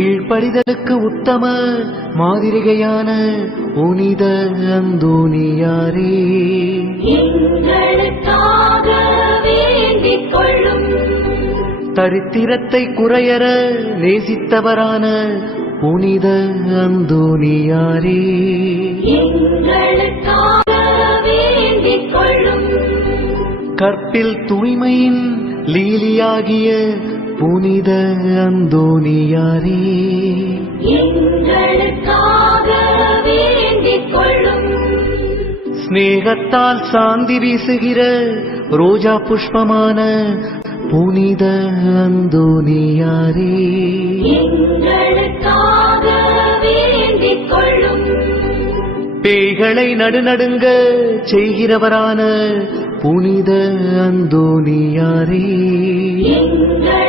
கீழ்ப்படிதலுக்கு உத்தம மாதிரிகையான புனித அந்தோனியாரே, எங்களுக்காக வேண்டிக் கொள்ளும். தரித்திரத்தை குறையற நேசித்தவரான புனித அந்தோனியாரே, எங்களுக்காக வேண்டிக் கொள்ளும். கற்பில் தூய்மையின் லீலியாகிய புனித அந்தோனியாரே, எங்களுக்காக வேண்டிக் கொள்ளும். ஸ்நேகத்தால் சாந்தி வீசுகிற ரோஜா புஷ்பமான புனித அந்தோனியாரே, எங்களுக்காக வேண்டிக் கொள்ளும். பேய்களை நடுநடுங்க செய்கிறவரான புனித அந்தோனியாரே, எங்களுக்காக